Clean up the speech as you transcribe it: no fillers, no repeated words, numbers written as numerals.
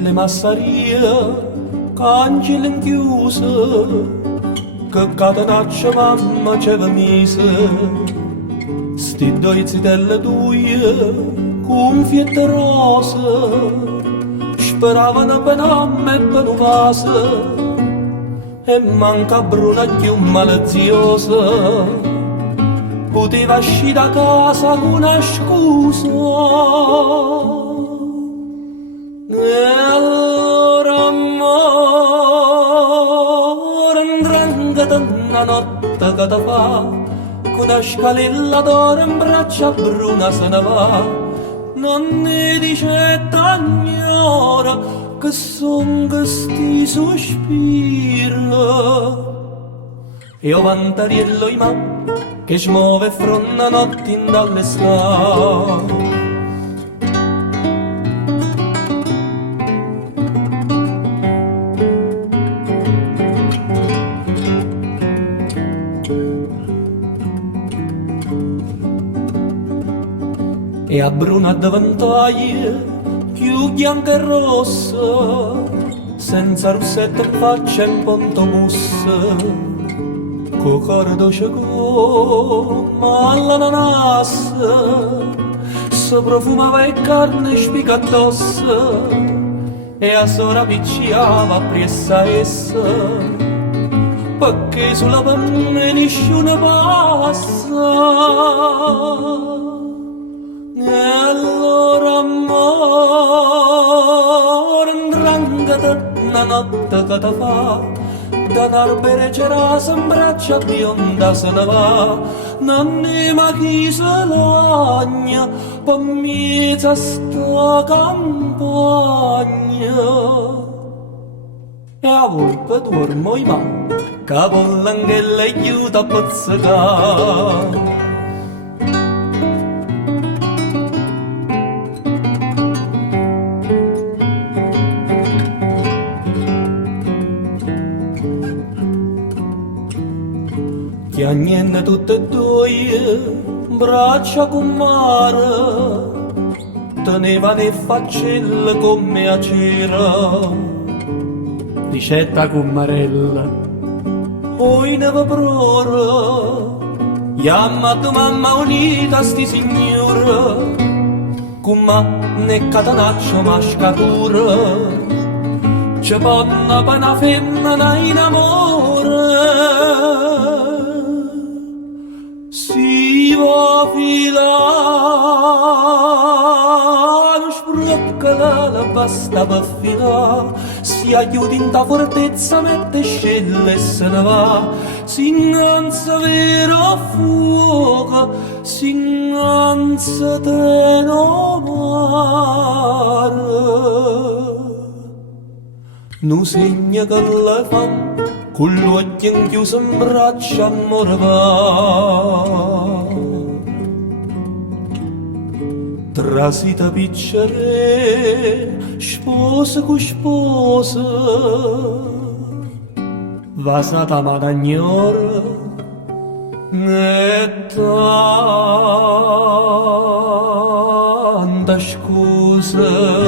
le massarie, cancelle chiuse, che catenaccia mamma ci aveva mise. Sti due zitelle tue, cunfiette rose, speravano per amme e per un vaso, e manca bruna più maliziosa, poteva uscire da casa con una scusa. E allora amore, andrangheta una notte che ti fa, con una scalilla d'oro in braccia bruna se ne va. Non ne dice tagnora che son questi sospiri. E ho vantariello in mano che smuove fronda notte in dalle strade. E a bruna davantaglie più bianca e rossa, senza rossetta in faccia e in ponto bussa, co cuore dolce come all'ananas, se profumava e carne spica addosso, e a sora picciava appressa essa, perché sulla penna nessuno passa. E allora amore, andrangheta una notte che ti fa, da un'albere c'era s'imbraccia bionda se ne va. Non ne ma chi se lagna per mezza sta campagna. E a volte dormo in mano, che vogliono che le aiuta a pizzicare. Che a niente tutte e due, braccia con mare, tenevano e faccelle come a cera. Ricetta con marella, oi neve prora, chiamata mamma unita sti signore, con ma ne catenaccio mascatura, c'è panna per una femmina in amore. Si va filare, sbroccala la pasta per filare, si aiuta in ta fortezza, mette scelle e se ne va, si innanza vero fuoco, si innanza te no mare. Nu segna che la fam, con l'occhio chiuso in braccia amore va. Trasita piccere, sposa con sposa, vasata madagnora, e tanta scusa.